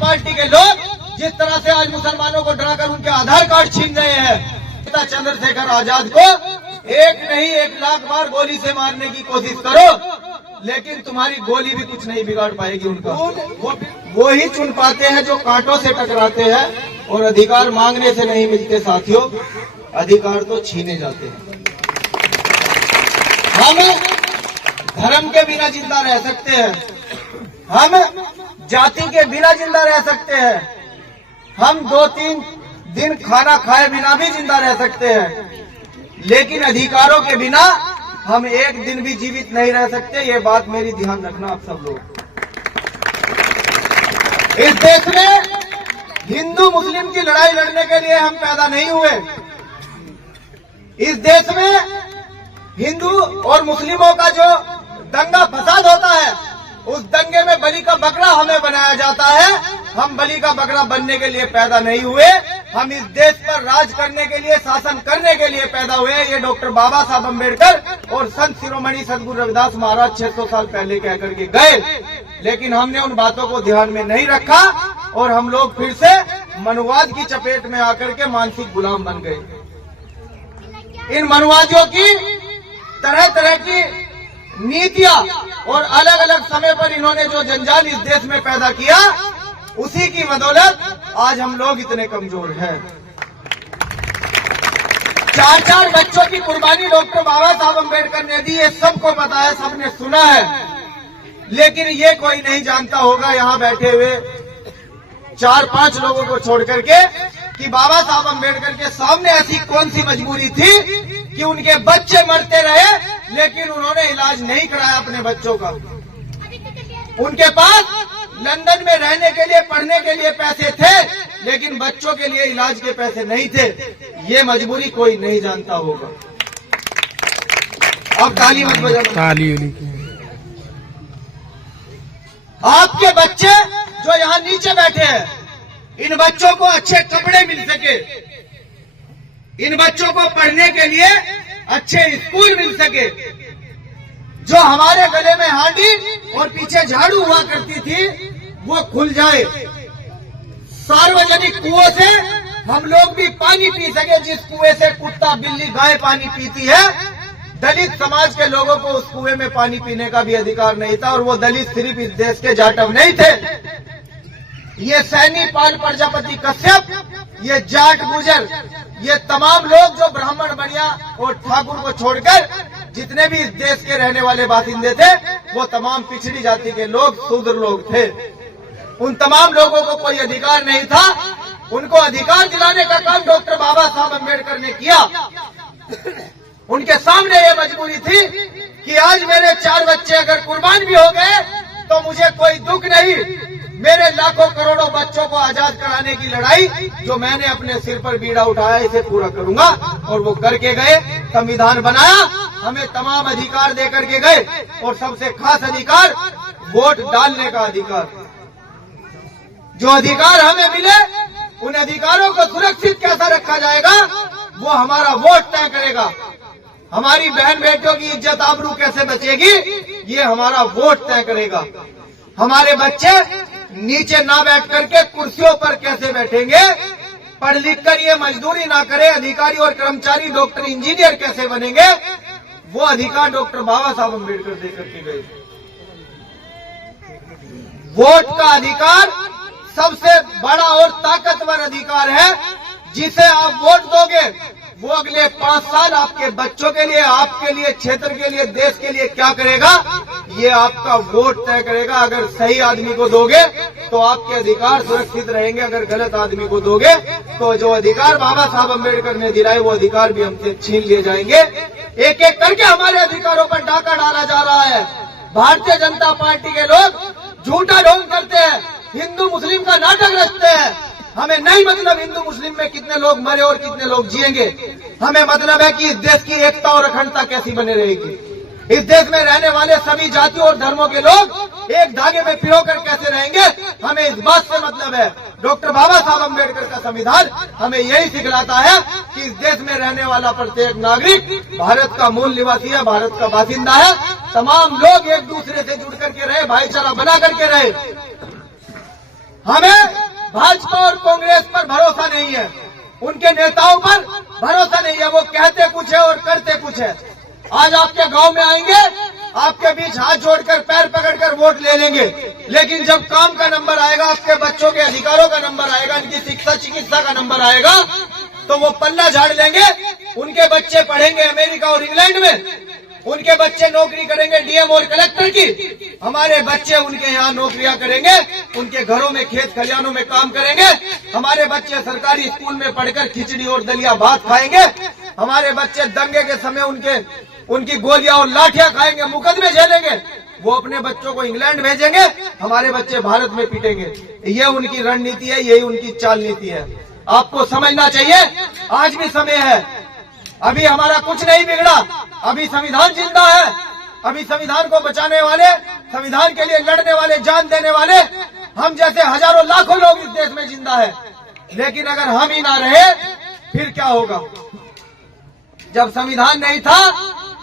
Party के लोग जिस तरह से आज मुसलमानों को डराकर उनके आधार कार्ड छीन रहे हैं, चंद्रशेखर आजाद को एक नहीं 1 लाख बार गोली से मारने की कोशिश करो, लेकिन तुम्हारी गोली भी कुछ नहीं बिगाड़ पाएगी उनका। वो ही चुन पाते हैं जो कांटों से टकराते हैं, और अधिकार मांगने से नहीं मिलते साथियों, अधिकार तो छीने जाते हैं। हम धर्म के बिना जिंदा रह सकते हैं, हम जाति के बिना जिंदा रह सकते हैं, हम 2-3 दिन खाना खाए बिना भी जिंदा रह सकते हैं, लेकिन अधिकारों के बिना हम एक दिन भी जीवित नहीं रह सकते। ये बात मेरी ध्यान रखना आप सब लोग। इस देश में हिंदू मुस्लिम की लड़ाई लड़ने के लिए हम पैदा नहीं हुए। इस देश में हिंदू और मुस्लिमों का जो दंगा फसाद होता है, उस दंगे में बलि का बकरा हमें बनाया जाता है। हम बलि का बकरा बनने के लिए पैदा नहीं हुए, हम इस देश पर राज करने के लिए, शासन करने के लिए पैदा हुए। ये डॉक्टर बाबा साहब अम्बेडकर और संत शिरोमणि सदगुरु रविदास महाराज 600 साल पहले कह करके गए, लेकिन हमने उन बातों को ध्यान में नहीं रखा और हम लोग फिर से मनुवाद की चपेट में आकर के मानसिक गुलाम बन गए। इन मनुवादियों की तरह तरह की नीतियां और अलग अलग समय पर इन्होंने जो जंजाल इस देश में पैदा किया, उसी की बदौलत आज हम लोग इतने कमजोर हैं। 4-4 बच्चों की कुर्बानी डॉक्टर बाबा साहब अम्बेडकर ने दी, ये सबको पता है, सबने सुना है, लेकिन ये कोई नहीं जानता होगा यहाँ बैठे हुए 4-5 लोगों को छोड़ करके कि बाबा साहब अम्बेडकर के सामने ऐसी कौन सी मजबूरी थी कि उनके बच्चे मरते रहे, लेकिन उन्होंने इलाज नहीं कराया अपने बच्चों का। उनके पास लंदन में रहने के लिए, पढ़ने के लिए पैसे थे, लेकिन बच्चों के लिए इलाज के पैसे नहीं थे। ये मजबूरी कोई नहीं जानता होगा। अब ताली मत बजाना। आपके बच्चे जो यहाँ नीचे बैठे हैं, इन बच्चों को अच्छे कपड़े मिल सके, इन बच्चों को पढ़ने के लिए अच्छे स्कूल मिल सके, जो हमारे गले में हांडी और पीछे झाड़ू हुआ करती थी वो खुल जाए, सार्वजनिक कुओं से हम लोग भी पानी पी सके, जिस कुएं से कुत्ता बिल्ली गाय पानी पीती है। दलित समाज के लोगों को उस कुएं में पानी पीने का भी अधिकार नहीं था, और वो दलित सिर्फ इस देश के जाटव नहीं थे। ये सैनी, पाल, प्रजापति, कश्यप, ये जाट, गुजर, ये तमाम लोग जो ब्राह्मण, बनिया और ठाकुर को छोड़कर जितने भी इस देश के रहने वाले बासिंदे थे, वो तमाम पिछड़ी जाति के लोग, शूद्र लोग थे। उन तमाम लोगों को कोई अधिकार नहीं था। उनको अधिकार दिलाने का काम डॉक्टर बाबा साहब अम्बेडकर ने किया। उनके सामने ये मजबूरी थी कि आज मेरे 4 बच्चे अगर कुर्बान भी हो गए तो मुझे कोई दुख नहीं, मेरे लाखों करोड़ों बच्चों को आजाद कराने की लड़ाई जो मैंने अपने सिर पर बीड़ा उठाया, इसे पूरा करूंगा। और वो करके गए, संविधान बनाया, हमें तमाम अधिकार दे करके गए, और सबसे खास अधिकार वोट डालने का अधिकार। जो अधिकार हमें मिले, उन अधिकारों को सुरक्षित कैसा रखा जाएगा, वो हमारा वोट तय करेगा। हमारी बहन बेटियों की इज्जत आबरू कैसे बचेगी, ये हमारा वोट तय करेगा। हमारे बच्चे नीचे ना बैठ करके कुर्सियों पर कैसे बैठेंगे, पढ़ लिख कर ये मजदूरी ना करे, अधिकारी और कर्मचारी, डॉक्टर, इंजीनियर कैसे बनेंगे, वो अधिकार डॉक्टर बाबा साहब अम्बेडकर दे करके गए। वोट का अधिकार सबसे बड़ा और ताकतवर अधिकार है, जिसे आप वोट दोगे वो अगले 5 साल आपके बच्चों के लिए, आपके लिए, क्षेत्र के लिए, देश के लिए क्या करेगा, ये आपका वोट तय करेगा। अगर सही आदमी को दोगे तो आपके अधिकार सुरक्षित रहेंगे, अगर गलत आदमी को दोगे तो जो अधिकार बाबा साहब अम्बेडकर ने दिलाए वो अधिकार भी हमसे छीन लिए जाएंगे। एक एक करके हमारे अधिकारों पर डाका डाला जा रहा है। भारतीय जनता पार्टी के लोग झूठा ढोंग करते हैं, हिंदू मुस्लिम का नाटक रचते हैं। हमें नहीं मतलब हिंदू मुस्लिम में कितने लोग मरे और कितने लोग जिएंगे, हमें मतलब है कि इस देश की एकता और अखंडता कैसी बने रहेगी। इस देश में रहने वाले सभी जातियों और धर्मों के लोग एक धागे में पिरोकर कैसे रहेंगे, हमें इस बात से मतलब है। डॉक्टर बाबा साहब अम्बेडकर का संविधान हमें यही सिखलाता है कि इस देश में रहने वाला प्रत्येक नागरिक भारत का मूल निवासी है, भारत का बासिंदा है। तमाम लोग एक दूसरे से जुड़ करके रहे, भाईचारा बना करके रहे। हमें भाजपा और कांग्रेस पर भरोसा नहीं है, उनके नेताओं पर भरोसा नहीं है। वो कहते कुछ है और करते कुछ है। आज आपके गांव में आएंगे, आपके बीच हाथ जोड़कर पैर पकड़कर वोट ले लेंगे, लेकिन जब काम का नंबर आएगा, आपके बच्चों के अधिकारों का नंबर आएगा, इनकी शिक्षा चिकित्सा का नंबर आएगा, तो वो पल्ला झाड़ लेंगे। उनके बच्चे पढ़ेंगे अमेरिका और इंग्लैंड में, उनके बच्चे नौकरी करेंगे डीएम और कलेक्टर की, हमारे बच्चे उनके यहाँ नौकरियां करेंगे, उनके घरों में खेत खलिहानों में काम करेंगे। हमारे बच्चे सरकारी स्कूल में पढ़कर खिचड़ी और दलिया भात खाएंगे। हमारे बच्चे दंगे के समय उनकी गोलियां और लाठियां खाएंगे, मुकदमे झेलेंगे। वो अपने बच्चों को इंग्लैंड भेजेंगे, हमारे बच्चे भारत में पीटेंगे। ये उनकी रणनीति है, यही उनकी चाल नीति है। आपको समझना चाहिए, आज भी समय है, अभी हमारा कुछ नहीं बिगड़ा, अभी संविधान जिंदा है। अभी संविधान को बचाने वाले, संविधान के लिए लड़ने वाले, जान देने वाले हम जैसे हजारों लाखों लोग इस देश में जिंदा है। लेकिन अगर हम ही ना रहे फिर क्या होगा? जब संविधान नहीं था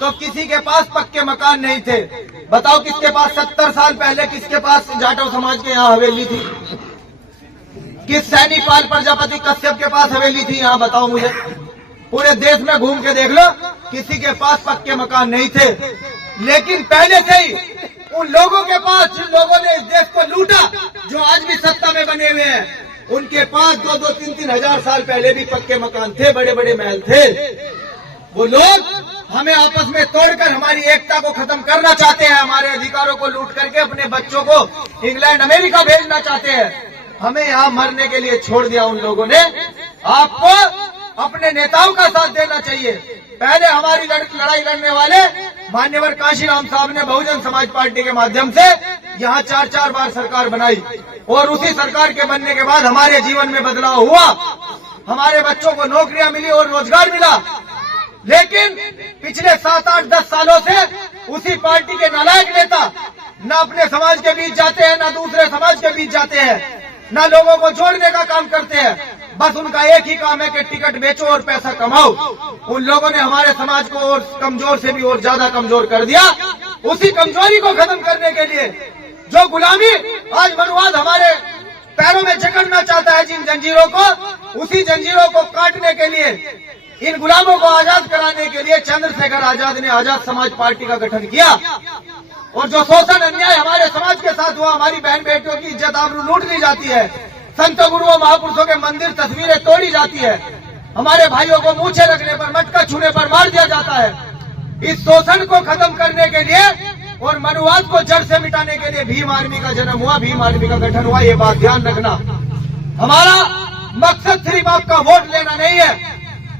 तो किसी के पास पक्के मकान नहीं थे। बताओ किसके पास 70 साल पहले किसके पास जाटव समाज के यहाँ हवेली थी? किस सैनी पाल प्रजापति कश्यप के पास हवेली थी यहाँ? बताओ मुझे। पूरे देश में घूम के देख लो, किसी के पास पक्के मकान नहीं थे। लेकिन पहले से ही उन लोगों के पास, जिन लोगों ने इस देश को लूटा, जो आज भी सत्ता में बने हुए हैं, उनके पास 2-2, 3-3 हजार साल पहले भी पक्के मकान थे, बड़े बड़े महल थे। वो लोग हमें आपस में तोड़कर हमारी एकता को खत्म करना चाहते हैं, हमारे अधिकारों को लूट करके अपने बच्चों को इंग्लैंड अमेरिका भेजना चाहते हैं। हमें यहाँ मरने के लिए छोड़ दिया उन लोगों ने। आपको अपने नेताओं का साथ देना चाहिए। पहले हमारी लड़ाई लड़ने वाले मान्यवर काशीराम साहब ने बहुजन समाज पार्टी के माध्यम से यहाँ 4-4 बार सरकार बनाई, और उसी सरकार के बनने के बाद हमारे जीवन में बदलाव हुआ, हमारे बच्चों को नौकरियां मिली और रोजगार मिला। लेकिन पिछले 7-8-10 सालों से उसी पार्टी के नालायक नेता न अपने समाज के बीच जाते हैं, न दूसरे समाज के बीच जाते हैं, न लोगों को जोड़ने का काम करते हैं। बस उनका एक ही काम है कि टिकट बेचो और पैसा कमाओ। उन लोगों ने हमारे समाज को और कमजोर से भी और ज्यादा कमजोर कर दिया। उसी कमजोरी को खत्म करने के लिए जो गुलामी आज मनुवाद हमारे पैरों में जकड़ना चाहता है, जिन जंजीरों को, उसी जंजीरों को काटने के लिए, इन गुलामों को आजाद कराने के लिए चंद्रशेखर आजाद ने आजाद समाज पार्टी का गठन किया। और जो शोषण अन्याय हमारे समाज के साथ हुआ, हमारी बहन बेटियों की इज्जत आबरू लूट ली जाती है, संतों गुरुओं महापुरुषों के मंदिर तस्वीरें तोड़ी जाती है, हमारे भाइयों को मूछे रखने पर, मटका छूने पर मार दिया जाता है। इस शोषण को खत्म करने के लिए और मनुवाद को जड़ से मिटाने के लिए भीम आर्मी का जन्म हुआ, भीम आर्मी का गठन हुआ। ये बात ध्यान रखना। हमारा मकसद सिर्फ आपका वोट लेना नहीं है,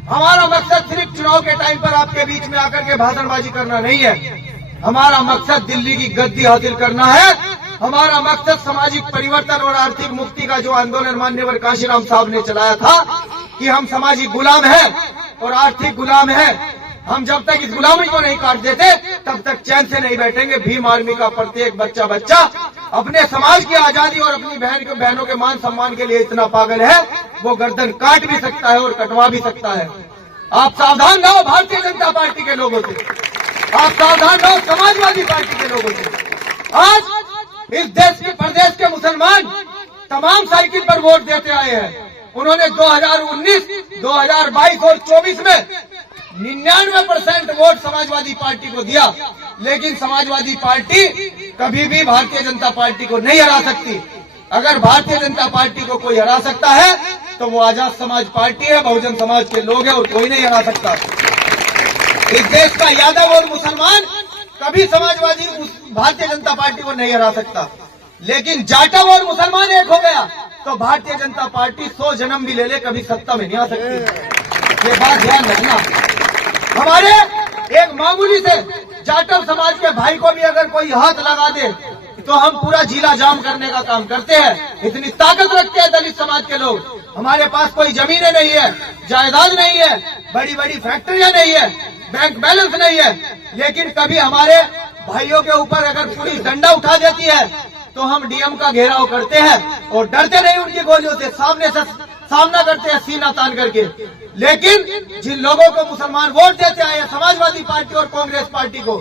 हमारा मकसद सिर्फ चुनाव के टाइम पर आपके बीच में आकर के भाषणबाजी करना नहीं है। हमारा मकसद दिल्ली की गद्दी हासिल करना है। हमारा मकसद सामाजिक परिवर्तन और आर्थिक मुक्ति का जो आंदोलन मान्यवर काशीराम साहब ने चलाया था कि हम सामाजिक गुलाम हैं और आर्थिक गुलाम हैं, हम जब तक इस गुलामी को नहीं काट देते तब तक चैन से नहीं बैठेंगे। भीम आर्मी का प्रत्येक बच्चा अपने समाज की आजादी और अपनी बहनों के मान सम्मान के लिए इतना पागल है, वो गर्दन काट भी सकता है और कटवा भी सकता है। आप सावधान रहो भारतीय जनता पार्टी के लोगों से, आप सावधान रहो समाजवादी पार्टी के लोगों से। आज इस देश के प्रदेश के मुसलमान तमाम साइकिल पर वोट देते आए हैं। उन्होंने 2019, 2022 और 24 में 99% वोट समाजवादी पार्टी को दिया। लेकिन समाजवादी पार्टी कभी भी भारतीय जनता पार्टी को नहीं हरा सकती। अगर भारतीय जनता पार्टी को कोई हरा सकता है तो वो आजाद समाज पार्टी है, बहुजन समाज के लोग हैं, और कोई नहीं हरा सकता। इस देश का यादव और मुसलमान कभी समाजवादी भारतीय जनता पार्टी को नहीं हरा सकता। लेकिन जाटव और मुसलमान एक हो गया तो भारतीय जनता पार्टी 100 जन्म भी ले ले, कभी सत्ता में नहीं आ सकती। ये बात ध्यान रखना। हमारे एक मामूली से जाटव समाज के भाई को भी अगर कोई हाथ लगा दे तो हम पूरा जिला जाम करने का काम करते हैं। इतनी ताकत रखते हैं दलित समाज के लोग। हमारे पास कोई जमीनें नहीं है, जायदाद नहीं है, बड़ी बड़ी फैक्ट्रियां नहीं है, बैंक बैलेंस नहीं है, लेकिन कभी हमारे भाइयों के ऊपर अगर पुलिस डंडा उठा देती है तो हम डीएम का घेराव करते हैं और डरते नहीं उनकी गोलियों से, सामने से सामना करते हैं सीना तान करके। लेकिन जिन लोगों को मुसलमान वोट देते आए हैं, समाजवादी पार्टी और कांग्रेस पार्टी को,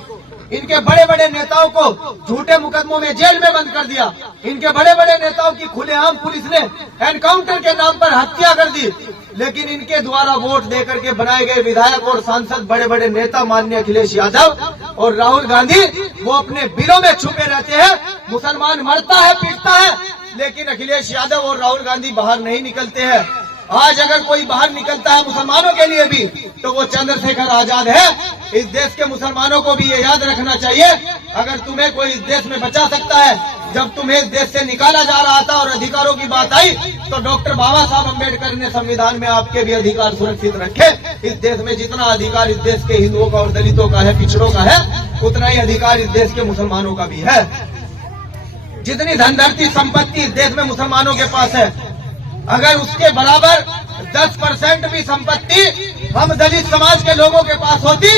इनके बड़े बड़े नेताओं को झूठे मुकदमों में जेल में बंद कर दिया। इनके बड़े बड़े नेताओं की खुलेआम पुलिस ने एनकाउंटर के नाम पर हत्या कर दी। लेकिन इनके द्वारा वोट देकर के बनाए गए विधायक और सांसद बड़े बड़े नेता माननीय अखिलेश यादव और राहुल गांधी वो अपने बिलों में छुपे रहते हैं। मुसलमान मरता है, पीटता है, लेकिन अखिलेश यादव और राहुल गांधी बाहर नहीं निकलते हैं। आज अगर कोई बाहर निकलता है मुसलमानों के लिए भी तो वो चंद्रशेखर आजाद है। इस देश के मुसलमानों को भी ये याद रखना चाहिए, अगर तुम्हें कोई इस देश में बचा सकता है, जब तुम्हें इस देश से निकाला जा रहा था और अधिकारों की बात आई तो डॉक्टर बाबा साहब अम्बेडकर ने संविधान में आपके भी अधिकार सुरक्षित रखे। इस देश में जितना अधिकार इस देश के हिंदुओं का और दलितों का है, पिछड़ों का है, उतना ही अधिकार इस देश के मुसलमानों का भी है। जितनी धनधरती संपत्ति इस देश में मुसलमानों के पास है, अगर उसके बराबर 10% भी संपत्ति हम दलित समाज के लोगों के पास होती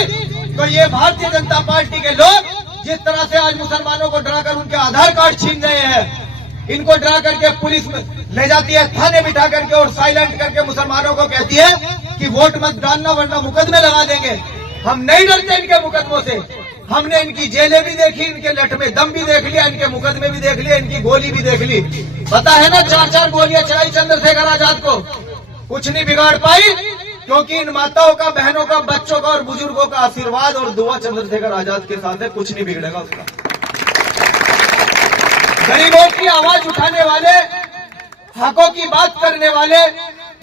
तो ये भारतीय जनता पार्टी के लोग जिस तरह से आज मुसलमानों को डराकर उनके आधार कार्ड छीन रहे हैं, इनको डरा करके पुलिस ले जाती है, थाने बिठा करके और साइलेंट करके मुसलमानों को कहती है कि वोट मत डालना वरना मुकदमे लगा देंगे। हम नहीं डरते इनके मुकदमों से। हमने इनकी जेलें भी देखी, इनके लठ में दम भी देख लिया, इनके मुकदमे भी देख लिए, इनकी गोली भी देख ली। पता है ना, 4-4 गोलियां चलाई चंद्रशेखर आजाद को, कुछ नहीं बिगाड़ पाई, क्योंकि इन माताओं का, बहनों का, बच्चों का और बुजुर्गों का आशीर्वाद और दुआ चंद्रशेखर आजाद के साथ है। कुछ नहीं बिगड़ेगा उसका। गरीबों की आवाज उठाने वाले, हकों की बात करने वाले,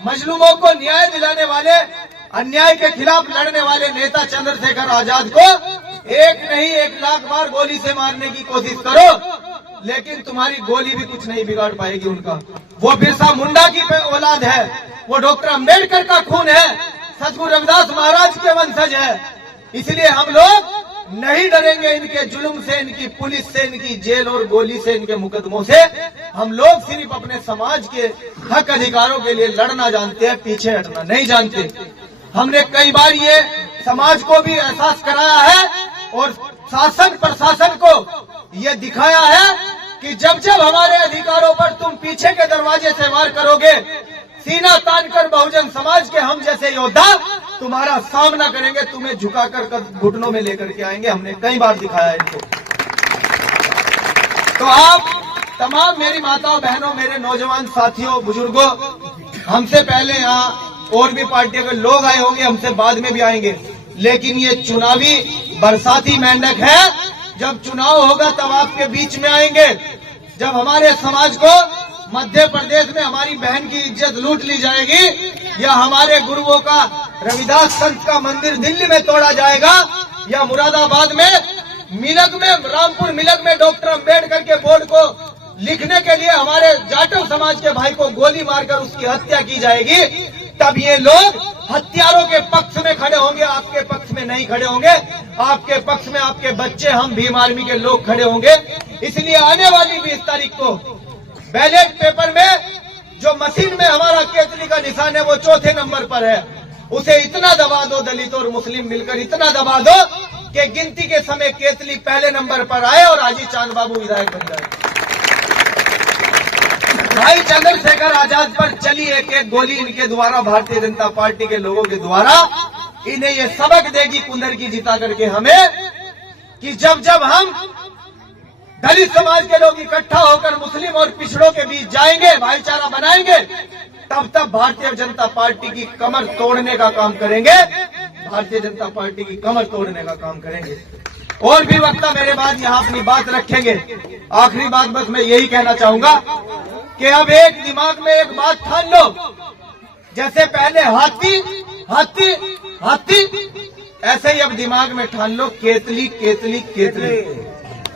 मजलूमों को न्याय दिलाने वाले, अन्याय के खिलाफ लड़ने वाले नेता चंद्रशेखर आजाद को एक नहीं 1 लाख बार गोली से मारने की कोशिश करो, लेकिन तुम्हारी गोली भी कुछ नहीं बिगाड़ पाएगी उनका। वो बिरसा मुंडा की औलाद है, वो डॉक्टर अम्बेडकर का खून है, सतगुरु रविदास महाराज के वंशज है। इसलिए हम लोग नहीं डरेंगे इनके जुल्म से, इनकी पुलिस से, इनकी जेल और गोली से, इनके मुकदमों से। हम लोग सिर्फ अपने समाज के हक अधिकारों के लिए लड़ना जानते हैं, पीछे हटना नहीं जानते। हमने कई बार ये समाज को भी एहसास कराया है और शासन प्रशासन को ये दिखाया है कि जब जब हमारे अधिकारों पर तुम पीछे के दरवाजे से वार करोगे, सीना तानकर बहुजन समाज के हम जैसे योद्धा तुम्हारा सामना करेंगे, तुम्हें झुकाकर घुटनों में लेकर के आएंगे। हमने कई बार दिखाया है इनको। तो आप तमाम मेरी माताओं, बहनों, मेरे नौजवान साथियों, बुजुर्गों, हमसे पहले यहाँ और भी पार्टियों के लोग आए होंगे, हमसे बाद में भी आएंगे, लेकिन ये चुनावी बरसाती मेंढक है। जब चुनाव होगा तब आपके बीच में आएंगे। जब हमारे समाज को मध्य प्रदेश में हमारी बहन की इज्जत लूट ली जाएगी, या हमारे गुरुओं का, रविदास संत का मंदिर दिल्ली में तोड़ा जाएगा, या मुरादाबाद में मिलक में, रामपुर मिलक में डॉक्टर अम्बेडकर के बोर्ड को लिखने के लिए हमारे जाटव समाज के भाई को गोली मारकर उसकी हत्या की जाएगी, तब ये लोग हत्यारों के पक्ष में खड़े होंगे, आपके पक्ष में नहीं खड़े होंगे। आपके पक्ष में आपके बच्चे, हम भीम आर्मी के लोग खड़े होंगे। इसलिए आने वाली 20 तारीख को बैलेट पेपर में जो मशीन में हमारा केतली का निशान है वो 4थे नंबर पर है, उसे इतना दबा दो, दलित और मुस्लिम मिलकर इतना दबा दो कि गिनती के समय केतली पहले नंबर पर आए और हाजी चांद बाबू विधायक बन जाए। भाई चंद्रशेखर आजाद पर चली एक गोली इनके द्वारा, भारतीय जनता पार्टी के लोगों के द्वारा, इन्हें ये सबक देगी कुंदर की जिता करके हमें, कि जब जब हम दलित समाज के लोग इकट्ठा होकर मुस्लिम और पिछड़ों के बीच जाएंगे, भाईचारा बनाएंगे, तब तब भारतीय जनता पार्टी की कमर तोड़ने का काम करेंगे। भारतीय जनता पार्टी की कमर तोड़ने का काम करेंगे। और भी वक्ता मेरे बाद यहाँ अपनी बात रखेंगे। आखिरी बात बस मैं यही कहना चाहूंगा कि अब एक दिमाग में एक बात ठान लो, जैसे पहले हाथी हाथी हाथी, ऐसे ही अब दिमाग में ठान लो केतली केतली केतली।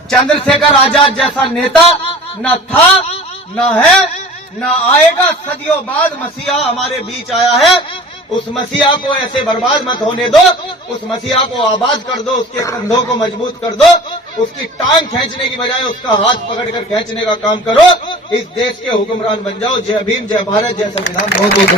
चंद्रशेखर आजाद जैसा नेता न था, न है, न आएगा। सदियों बाद मसीहा हमारे बीच आया है। उस मसीहा को ऐसे बर्बाद मत होने दो, उस मसीहा को आबाद कर दो, उसके कंधों को मजबूत कर दो, उसकी टांग खींचने की बजाय उसका हाथ पकड़कर खींचने का काम करो। इस देश के हुक्मरान बन जाओ। जय भीम, जय भारत, जय संविधान। बहुत बहुत